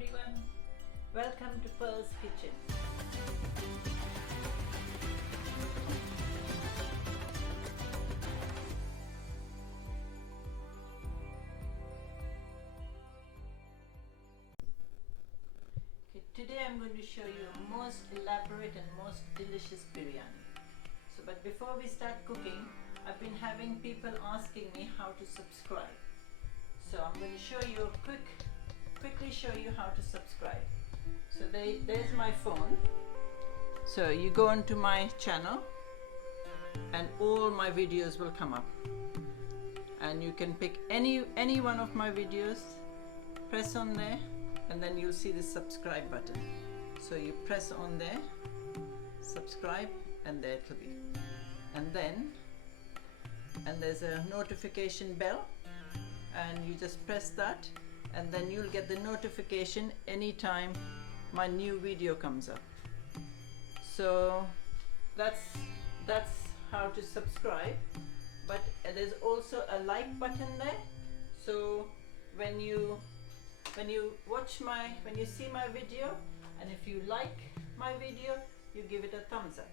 everyone, welcome to Pearl's Kitchen. Okay, today I'm going to show you a most elaborate and most delicious biryani. But before we start cooking, I've been having people asking me how to subscribe. So I'm going to show you quickly show you how to subscribe. So there's my phone. So you go onto my channel and all my videos will come up. And you can pick any one of my videos, press on there, and then you'll see the subscribe button. So you press on there, subscribe, and there it will be. And there's a notification bell, and you just press that, and then you'll get the notification anytime my new video comes up. So that's how to subscribe. But there's also a like button there. So when you see my video, and if you like my video, you give it a thumbs up.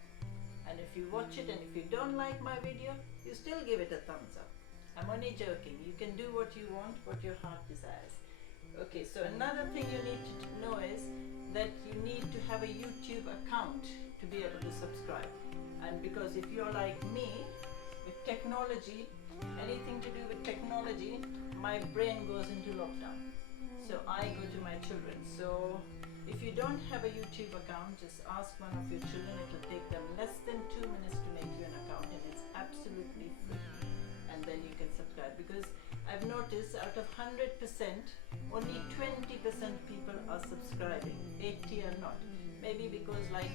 And if you watch it and if you don't like my video, you still give it a thumbs up. I'm only joking. You can do what you want, what your heart desires. Okay, so another thing you need to know is that you need to have a YouTube account to be able to subscribe. And because if you're like me, with technology, anything to do with technology, my brain goes into lockdown. So I go to my children. So if you don't have a YouTube account, just ask one of your children. It will take them less than 2 minutes to make you an account, and it's absolutely free. And then you can subscribe, because I've noticed out of 100%, only 20% people are subscribing, 80 are not. Maybe because like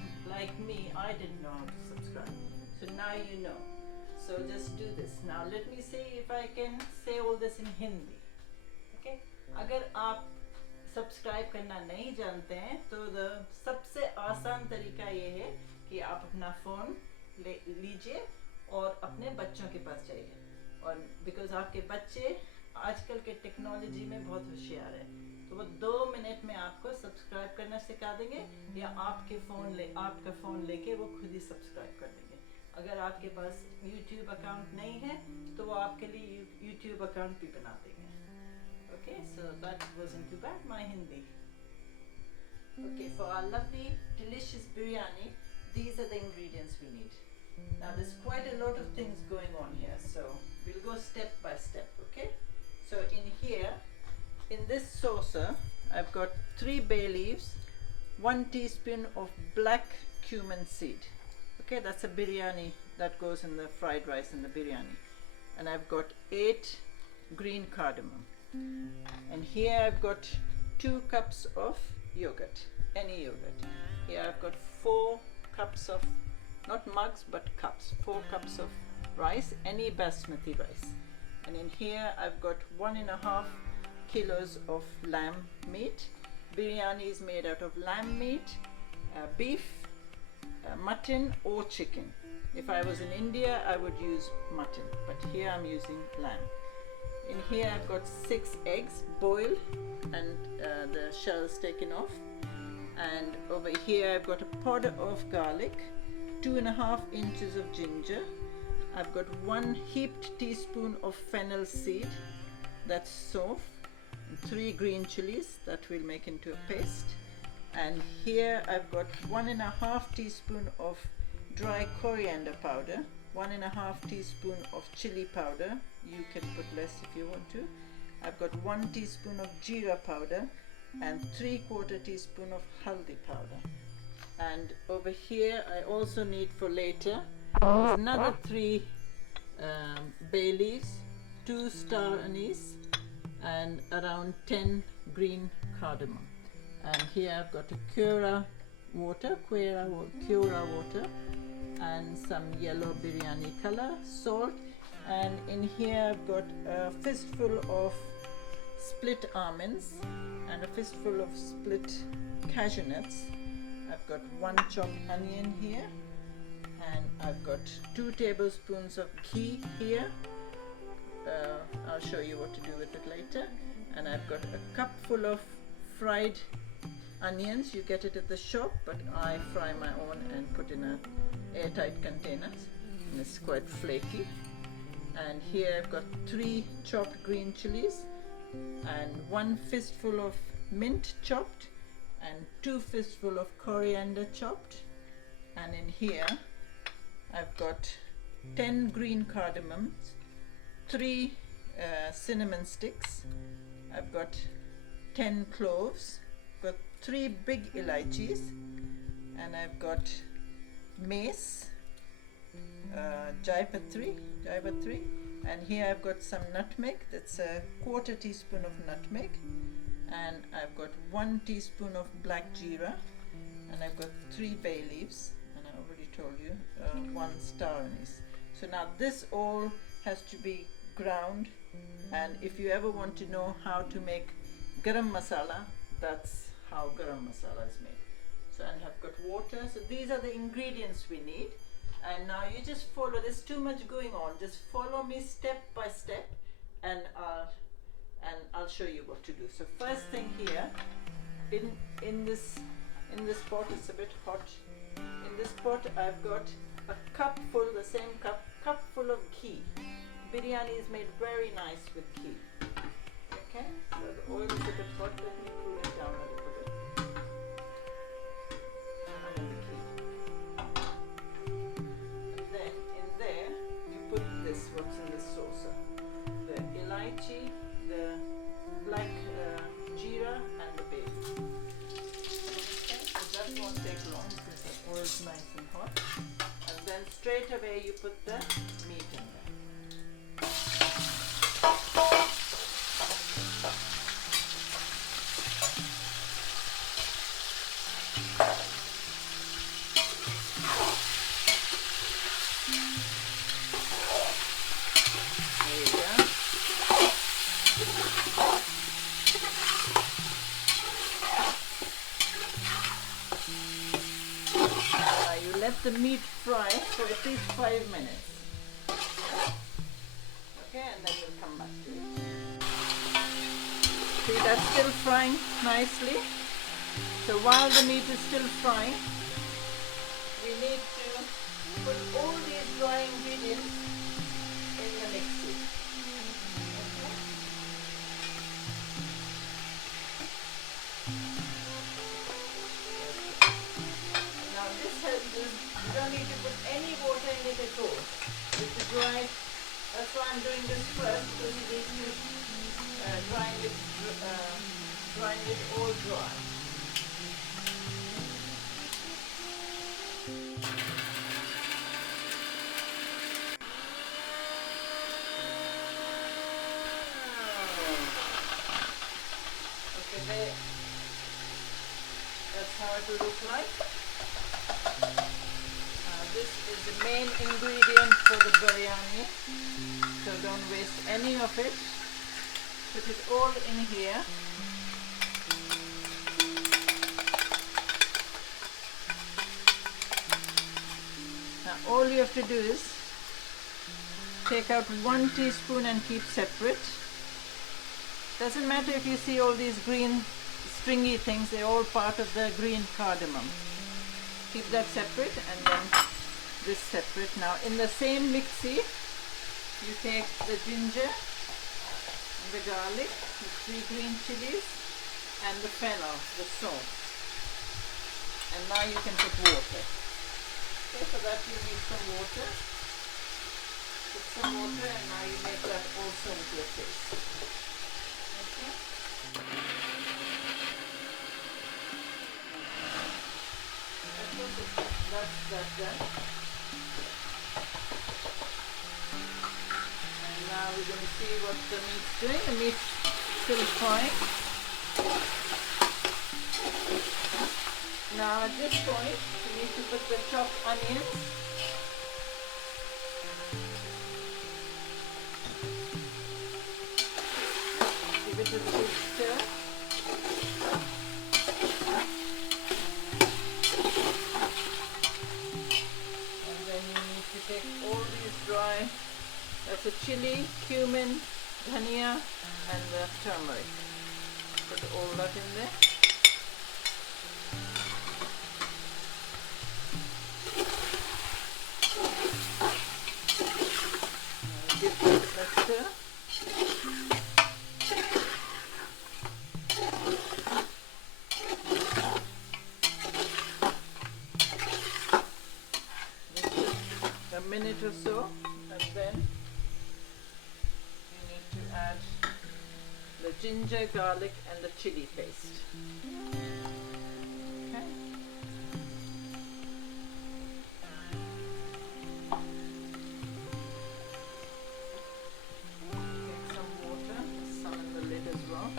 me, I didn't know how to subscribe. So now you know. So just do this. Now let me see if I can say all this in Hindi. Okay? अगर आप subscribe करना नहीं जानते हैं तो सबसे आसान तरीका ये है कि आप अपना फ़ोन लीजिए और अपने बच्चों के पास जाइए. और बिकॉज आपके बच्चे आजकल के टेक्नोलॉजी में बहुत होशियार है, तो वो 2 मिनट में आपको सब्सक्राइब करना सिखा देंगे, या आपका फ़ोन लेके वो खुद ही सब्सक्राइब कर देंगे. अगर आपके पास यूट्यूब अकाउंट नहीं है तो वो आपके लिए यूट्यूब अकाउंट भी बना देंगे. Okay, so that wasn't too bad, my Hindi. Okay, for our lovely, delicious biryani, these are the ingredients we need. Now there's quite a lot of things going on here, so we'll go step by step, okay? So in here, in this saucer, I've got 3 bay leaves, 1 teaspoon of black cumin seed. Okay, that's a biryani that goes in the fried rice and the biryani. And I've got 8 green cardamom. And here I've got 2 cups of yogurt, any yogurt. Here I've got 4 cups of, not mugs but cups, 4 cups of rice, any basmati rice. And in here I've got 1.5 kilos of lamb meat. Biryani is made out of lamb meat, beef, mutton or chicken. If I was in India I would use mutton, but here I'm using lamb. In here I've got 6 eggs boiled and the shells taken off. And over here I've got a powder of garlic, 2.5 inches of ginger. I've got 1 heaped teaspoon of fennel seed, that's Sauf, and 3 green chilies that we'll make into a paste. And here I've got 1.5 teaspoon of dry coriander powder, 1.5 teaspoon of chili powder, you can put less if you want to. I've got 1 teaspoon of jeera powder and 3/4 teaspoon of haldi powder. And over here I also need for later is another 3 bay leaves, 2 star anise, and around 10 green cardamom. And here I've got a Kewra water, and some yellow biryani color, salt, and in here I've got a fistful of split almonds and a fistful of split cashew nuts. I've got 1 chopped onion here, and I've got 2 tablespoons of ghee here. I'll show you what to do with it later. And I've got a cup full of fried onions. You get it at the shop, but I fry my own and put in a airtight containers, and it's quite flaky. And here I've got 3 chopped green chilies and 1 fistful of mint chopped and 2 fistful of coriander chopped. And in here I've got 10 green cardamoms, 3 cinnamon sticks, I've got 10 cloves, got 3 big elaichis, and I've got mace, jaipatri, and here I've got some nutmeg. That's a 1/4 teaspoon of nutmeg, and I've got 1 teaspoon of black jeera, and I've got 3 bay leaves, and I already told you 1 star anise. So now this all has to be ground, and if you ever want to know how to make garam masala, that's how garam masala is made. So, and I've got water. So these are the ingredients we need. And now you just follow. There's too much going on. Just follow me step by step, and I'll show you what to do. So first thing here, in this pot, it's a bit hot. In this pot, I've got a cup full, the same cup full of ghee. Biryani is made very nice with ghee. Okay, so the oil is a bit hot. Let me cool it down a little bit. And the ghee. And then in there, you put this, what's in this saucer? The elaichi, the black jeera, and the bay. Okay, so that won't take long because the oil is nice and hot. And then straight away you put the meat in there. Let the meat fry for at least 5 minutes. Okay, and then we'll come back to it. See, that's still frying nicely. So while the meat is still frying, we need to put all these dry ingredients in the mixie. Okay. Now this has you don't need to put any water in it at all. It's dry. That's why I'm doing this first, because you need to grind it all dry. Okay, there. That's how it will look like. This is the main ingredient for the biryani, so don't waste any of it. Put it all in here. Now all you have to do is take out 1 teaspoon and keep separate. Doesn't matter if you see all these green stringy things, they're all part of the green cardamom. Keep that separate, and then this separate. Now in the same mixie, you take the ginger, the garlic, the 3 green chilies, and the fennel, the Sauf. And now you can put water. Okay, for that you need some water. Put some water, and now you make that also into a paste. Okay. That's that done. And now we're going to see what the meat's doing. The meat's still frying. Now at this point, you need to put the chopped onions. Give it a good stir. Take all these dry, that's the chili, cumin, dhaniya, and the turmeric. Put all that in there. minute or so, and then you need to add the ginger, garlic and the chili paste. Okay. Take some water, some in the lid as well.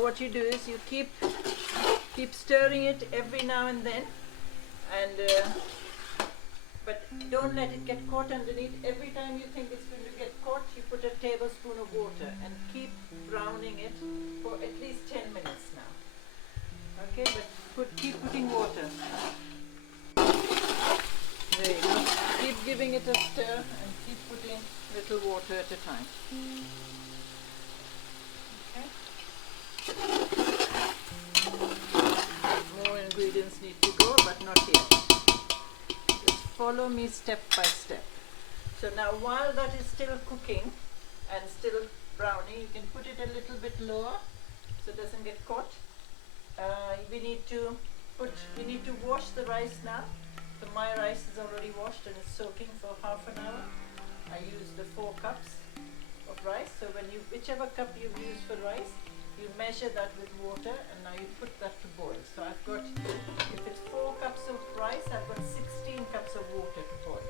What you do is you keep stirring it every now and then, and but don't let it get caught underneath. Every time you think it's going to get caught, you put a tablespoon of water and keep browning it for at least 10 minutes now. Okay, but keep putting water. There you go. Keep giving it a stir and keep putting little water at a time. More ingredients need to go, but not yet. Just follow me step by step. So now while that is still cooking and still browning, you can put it a little bit lower so it doesn't get caught. We need to wash the rice now. So my rice is already washed and it's soaking for half an hour. I used the 4 cups of rice. So whichever cup you've used for rice, you measure that with water, and now you put that to boil. So I've got, if it's 4 cups of rice, I've got 16 cups of water to boil.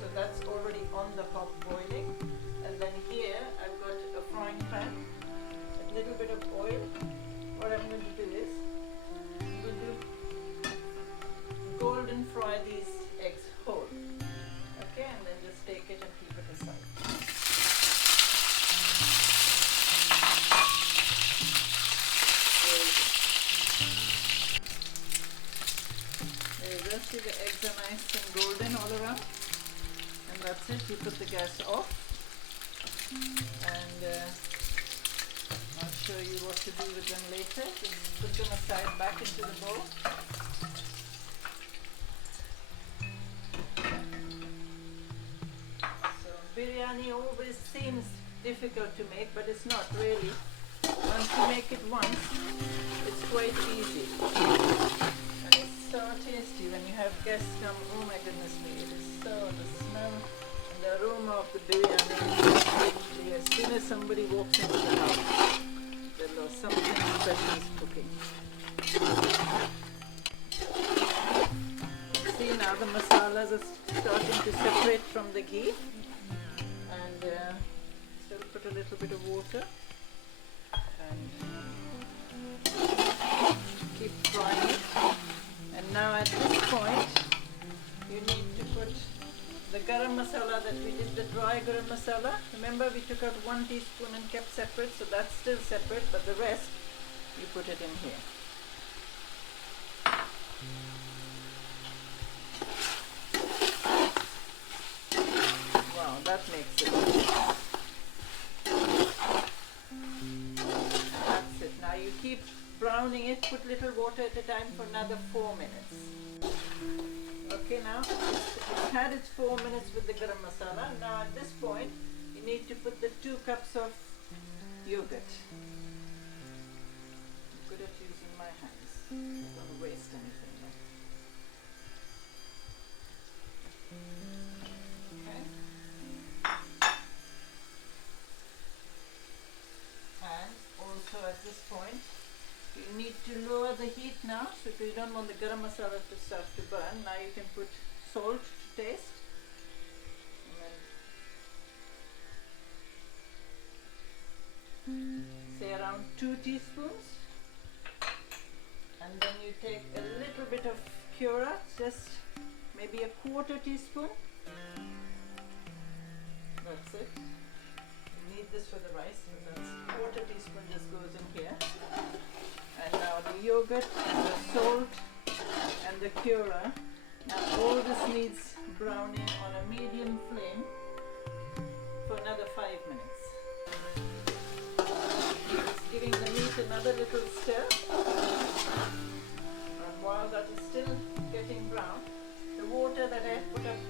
So that's already on the hob boiling. And then here I've got a frying pan, a little bit of oil. What I'm going to do is, I'm going to golden fry these eggs whole. Okay, and then just take it and keep it aside. See, the eggs are nice and golden all around, and that's it. You put the gas off, and I'll show you what to do with them later. Just put them aside back into the bowl. So biryani always seems difficult to make, but it's not really. Once you make it once, it's quite easy. So tasty when you have guests come. Oh my goodness me, it is so, the smell and the aroma of the biryani, as soon as somebody walks into the house, they'll know something special is cooking. See, now the masalas are starting to separate from the ghee, and still put a little bit of water and keep frying it. And now at this point, you need to put the garam masala that we did, the dry garam masala. Remember, we took out 1 teaspoon and kept separate, so that's still separate, but the rest, you put it in here. Wow, that makes it. That's it. Now you keep browning it, put little water at a time for another 4 minutes. Okay, now it's had its 4 minutes with the garam masala. Now at this point, you need to put the 2 cups of yogurt. I'm good at using my hands. I don't want to waste anything. Okay. And also at this point, you need to lower the heat now, so if you don't want the garam masala to start to burn, now you can put salt to taste. And then say around 2 teaspoons. And then you take a little bit of Kewra, just maybe a 1/4 teaspoon. That's it. You need this for the rice, so that's 1/4 teaspoon just goes in here. And now yogurt, and the salt, and the Kewra. Now all this needs browning on a medium flame for another 5 minutes. Just giving the meat another little stir. And while that is still getting brown, the water that I put up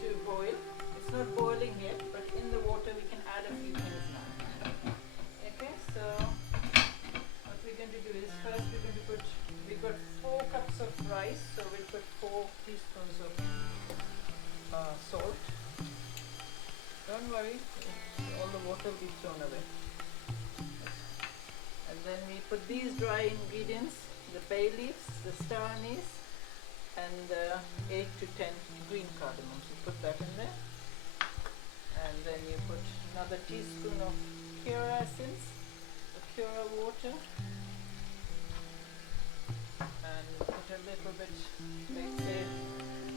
to boil, it's not boiling yet, but in the water we can add a few things now. Okay, so what we're going to do is first we're going to put, we've got 4 cups of rice, so we'll put 4 teaspoons of salt. Don't worry, all the water will be thrown away. And then we put these dry ingredients, the bay leaves, the Star Anise, and 8 to 10 green cardamom. So put that in there. And then you put another teaspoon of Kewra essence, the Kewra Water, and put a little bit, like say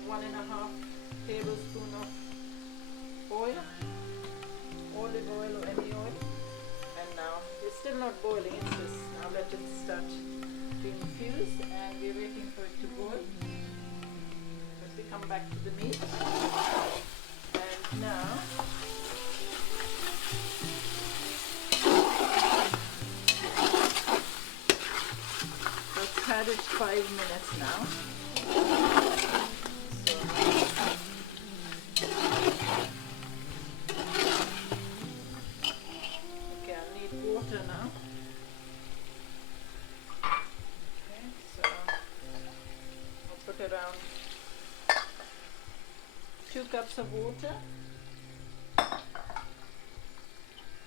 1.5 tablespoon of oil, olive oil or any oil. And now it's still not boiling, it's just now let it start to infuse, and we're waiting for it to boil. As we come back to the meat, and now let's had it 5 minutes now. Okay, I'll need water now. Okay, so I'll put around 2 cups of water,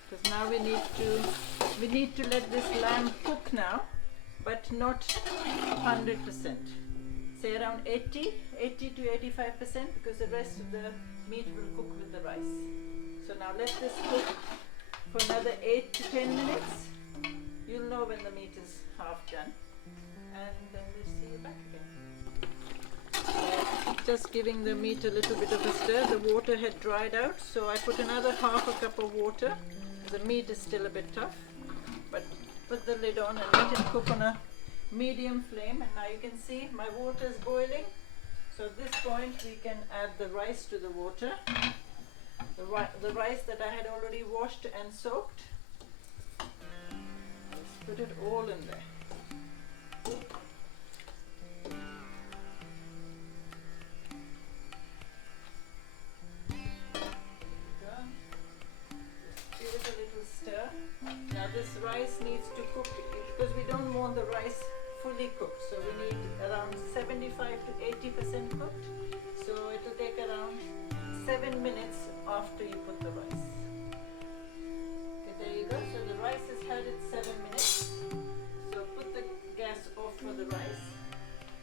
because now we need to let this lamb cook now, but not 100%. Say around 80 to 85%, because the rest of the meat will cook with the rice. So now let this cook for another 8 to 10 minutes. You'll know when the meat is half done, and then we'll see you back again. Just giving the meat a little bit of a stir. The water had dried out, so I put another half a cup of water. The meat is still a bit tough, but put the lid on and let it cook on a medium flame. And now you can see my water is boiling. So at this point we can add the rice to the water. The rice that I had already washed and soaked. Let's put it all in there. Now this rice needs to cook, because we don't want the rice fully cooked, so we need around 75 to 80% cooked. So it will take around 7 minutes after you put the rice. Okay, there you go. So the rice has had its 7 minutes. So put the gas off for the rice,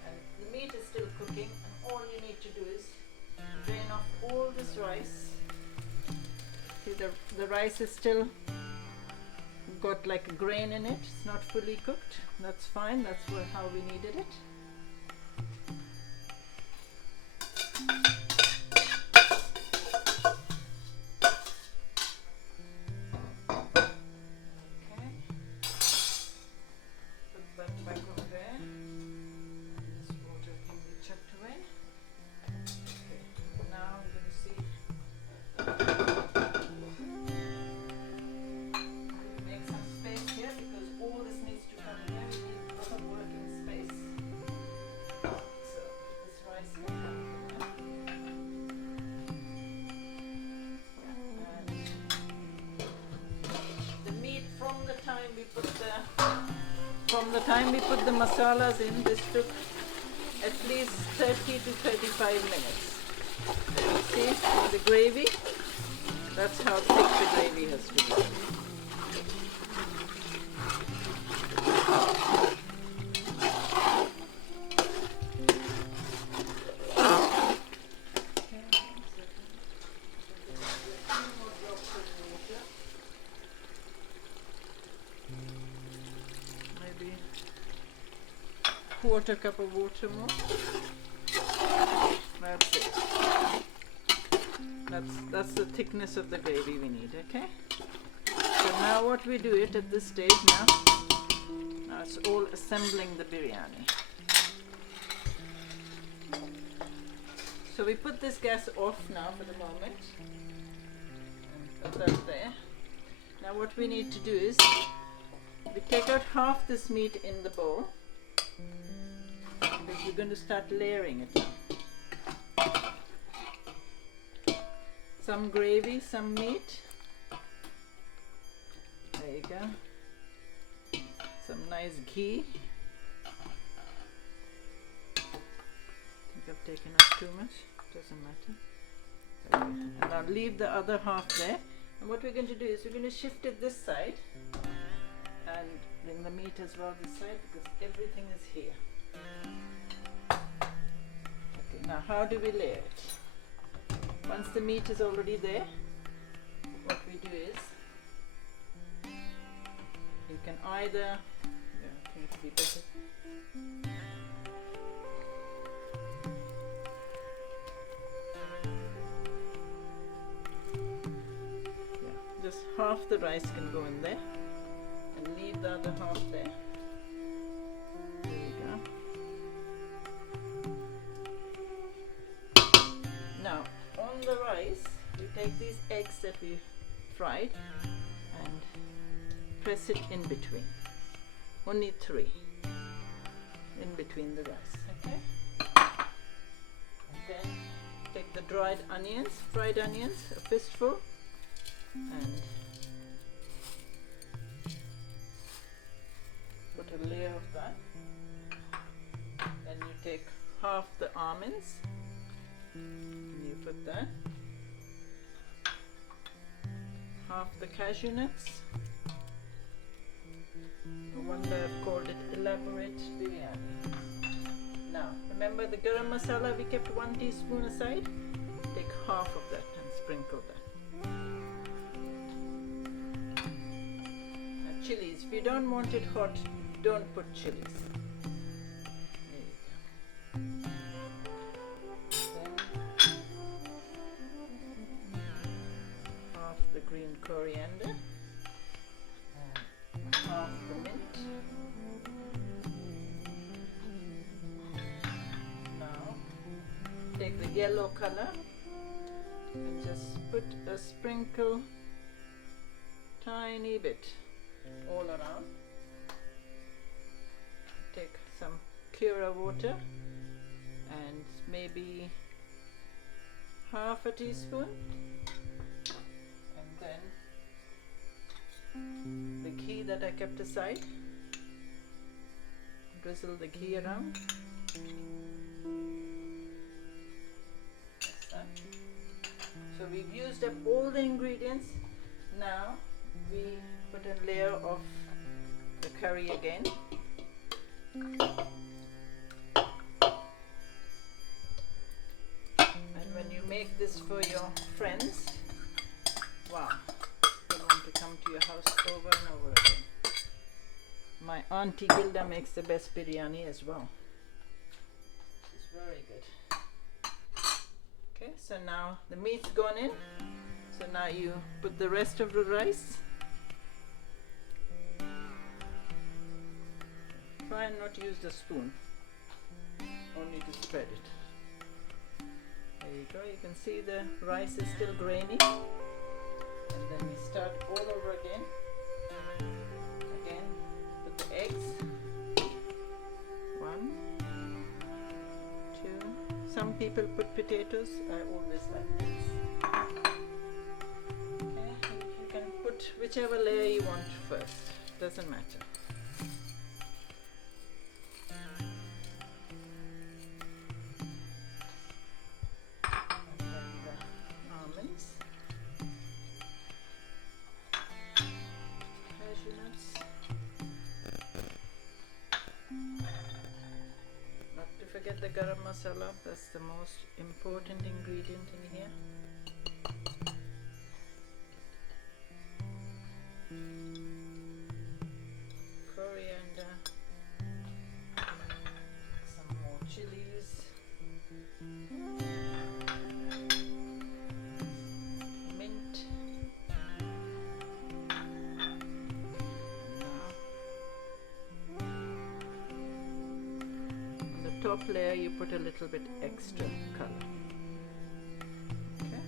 and the meat is still cooking, and all you need to do is drain off all this rice. See, the rice is still got like a grain in it. It's not fully cooked. That's fine. That's how we needed it. Okay. Put that back on there. This water can be chucked away. Okay. Now we're going to see. From the time we put the masalas in, this took at least 30 to 35 minutes. See the gravy? That's how thick the gravy has to be. Quarter cup of water more. That's it. That's the thickness of the gravy we need, okay? So now what we do it at this stage now Now it's all assembling the biryani. So we put this gas off now for the moment. And put that there. Now what we need to do is, we take out half this meat in the bowl, because we're going to start layering it now. Some gravy, some meat. There you go. Some nice ghee. I think I've taken out too much. Doesn't matter. Okay. And I'll leave the other half there. And what we're going to do is we're going to shift it this side and bring the meat as well this side, because everything is here. Okay, now how do we layer it? Once the meat is already there, what we do is, you can either, I think it'd be better. Yeah, just half the rice can go in there, and leave the other half there. There you go. Now, on the rice, we take these eggs that we fried and press it in between. Only 3 in between the rice. Okay. And then take the dried onions, fried onions, a fistful, and put a layer of that. Then you take half the almonds and you put that. Half the cashew nuts. No wonder I've called it Elaborate Biryani. Now, remember the Garam Masala we kept 1 teaspoon aside? Take half of that and sprinkle that. Now, chilies. If you don't want it hot, don't put chilies. There you go. Then, half the green coriander. Half the mint. Now take the yellow color and just put a sprinkle, tiny bit all around. Take some Kewra Water and maybe half a teaspoon, and then the ghee that I kept aside, drizzle the ghee around. That's that. So we've used up all the ingredients. Now we put a layer of the curry again. And when you make this for your friends, wow, they want to come to your house over and over again. My auntie Gilda makes the best biryani as well. It's very good. Okay, so now the meat's gone in. So now you put the rest of the rice. Try and not use the spoon, only to spread it. There you go, you can see the rice is still grainy. And then we start all over again. Again, put the eggs. 1, 2. Some people put potatoes. I always like this. Okay, you can put whichever layer you want first. Doesn't matter. Forget the Garam Masala, that's the most important ingredient in here. Coriander, some more chilies, mint, now top layer you put a little bit extra color. Okay.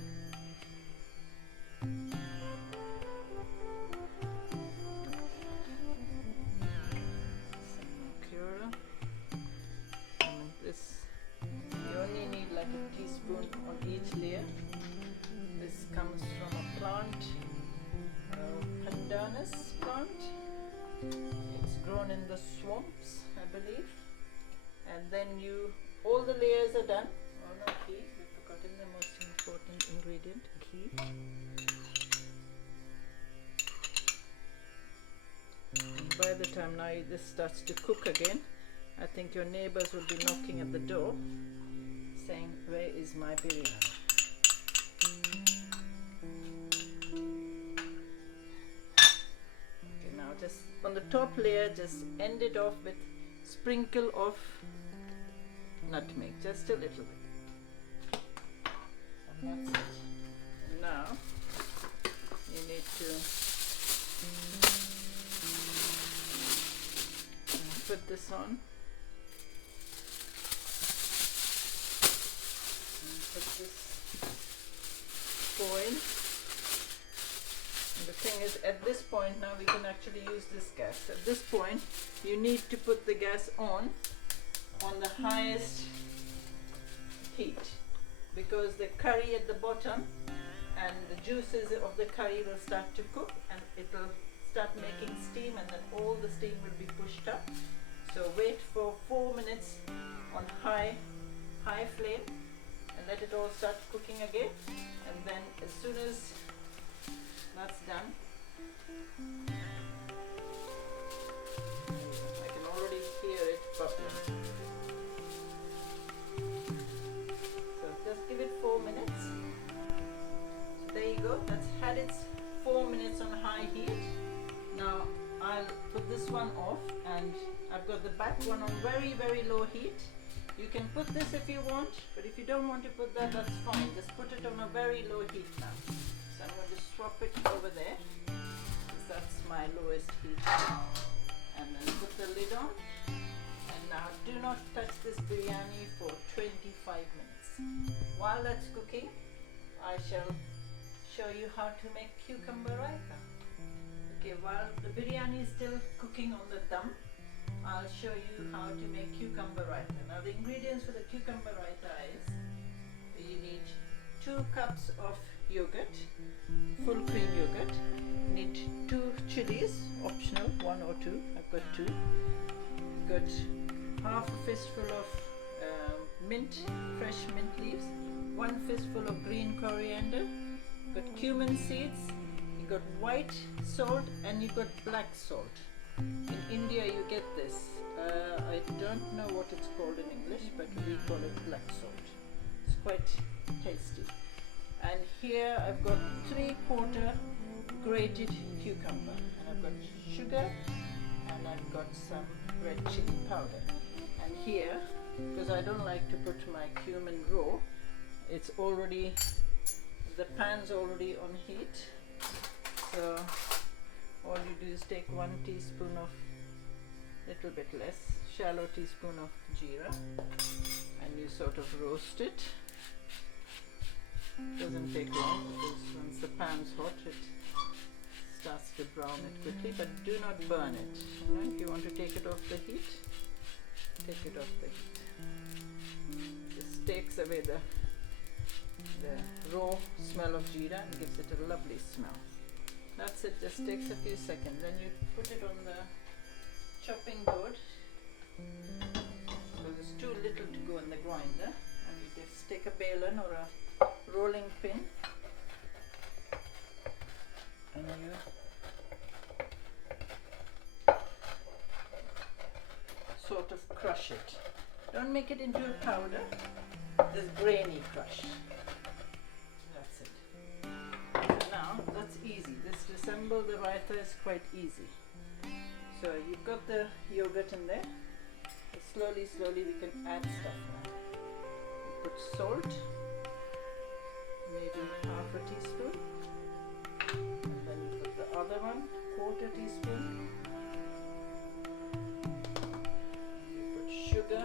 Some more Kewra. And this, you only need like a teaspoon on each layer. This comes from a plant, pandanus plant. It's grown in the swamps, I believe. And then all the layers are done. Oh no, ghee, we've forgotten the most important ingredient, ghee. And by the time now this starts to cook again, I think your neighbors will be knocking at the door saying, where is my biryani? Okay, now just on the top layer, just end it off with sprinkle of nutmeg, just a little bit. And that's it. And now you need to put this on. And put this foil. And the thing is, at this point now we can actually use this gas. At this point you need to put the gas on the highest heat, because the curry at the bottom and the juices of the curry will start to cook and it will start making steam, and then all the steam will be pushed up. So wait for 4 minutes on high flame and let it all start cooking again, and then as soon as that's done, I can already hear it bubbling. So just give it 4 minutes. So there you go, that's had its 4 minutes on high heat. Now I'll put this one off, and I've got the back one on very, very low heat. You can put this if you want, but if you don't want to put that, that's fine. Just put it on a very low heat now. So I'm going to swap it over there, because that's my lowest heat. And then put the lid on. And now do not touch this biryani for 25 minutes. While that's cooking, I shall show you how to make cucumber raita. Okay, while the biryani is still cooking on the dum, I'll show you how to make cucumber raita. Now the ingredients for the cucumber raita is, you need 2 cups of yogurt, full cream yogurt. You need 2 chilies, optional, 1 or 2. I've got 2. You've got half a fistful of mint, fresh mint leaves, 1 fistful of green coriander. You've got cumin seeds. You've got white salt and you've got black salt. In India you get this. I don't know what it's called in English, but we call it black salt. It's quite tasty. And here I've got 3/4 grated cucumber, and I've got sugar, and I've got some red chili powder. And here, because I don't like to put my cumin raw, it's already, the pan's already on heat. So all you do is take 1 teaspoon of, little bit less, shallow teaspoon of jeera, and you sort of roast it. Doesn't take long, because once the pan's hot it starts to brown it quickly, but do not burn it. You know, if you want to take it off the heat, take it off the heat. This takes away the raw smell of jeera and gives it a lovely smell. That's it, just takes a few seconds. Then you put it on the chopping board, because it's too little to go in the grinder, and you just take a balan or a rolling pin and you sort of crush it. Don't make it into a powder, just grainy crush. That's it. And now that's easy. This to assemble the raita is quite easy. So you've got the yogurt in there. Slowly we can add stuff now. You put salt, maybe half a teaspoon, and then you put the other one, 1/4 teaspoon. You put sugar,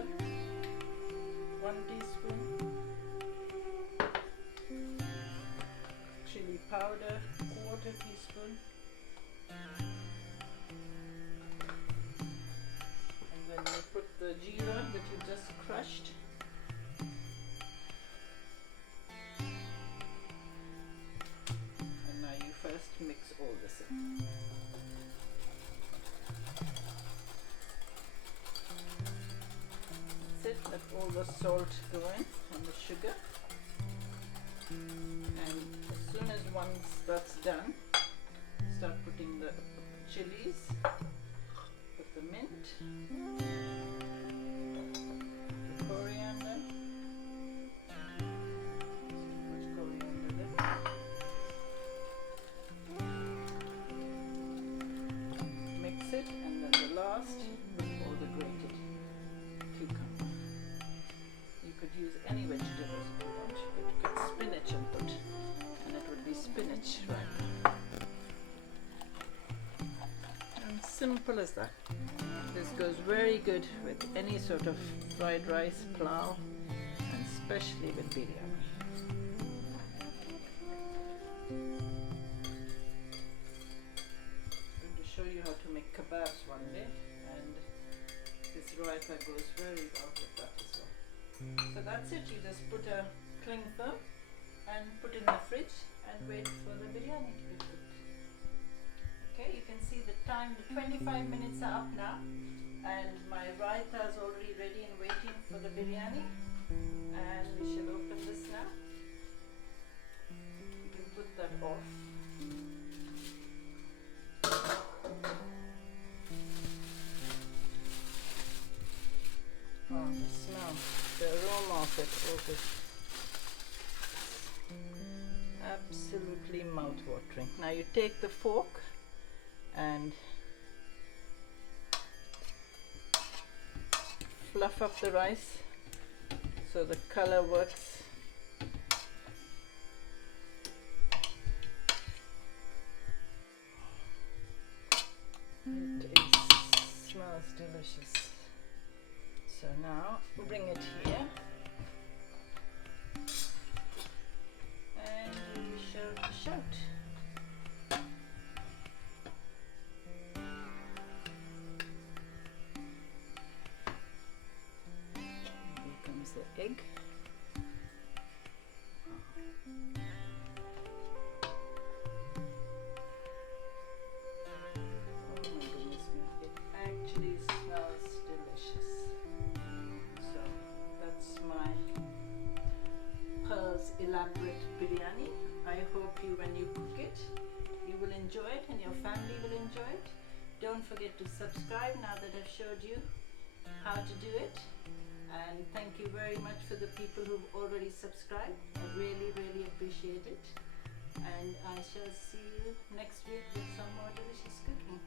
powder, 1/4 teaspoon. And then you put the jeera that you just crushed. And now you first mix all this in. That's it, let all the salt go in and the sugar. And as soon as once that's done, start putting the chilies, put the mint, the coriander, much coriander there, mix it, and then the last with all the grated cucumber. You could use any vegetables if you want. You could get spinach and put, and it would be spinach right now. And simple as that. This goes very good with any sort of fried rice, pulao, and especially with biryani. I'm going to show you how to make kebabs one day, and this raita goes very well with that as well. So that's it, you just put a cling film and put in the fridge and wait for the biryani to be cooked. Okay, you can see the time, the 25 minutes are up now, and my raita is already ready and waiting for the biryani. And we shall open this now. You can put that off. Oh, the smell, the aroma of it, oh good. Absolutely mouth-watering. Now you take the fork and fluff up the rice so the color works. It smells delicious. So now bring it here and shout. Here comes the egg. Oh my goodness me, it actually smells delicious. So that's my Pearl's Elaborate Biryani. I hope you, when you cook it, you will enjoy it and your family will enjoy it. Don't forget to subscribe now that I've showed you how to do it. And thank you very much for the people who've already subscribed. I really, really appreciate it. And I shall see you next week with some more delicious cooking.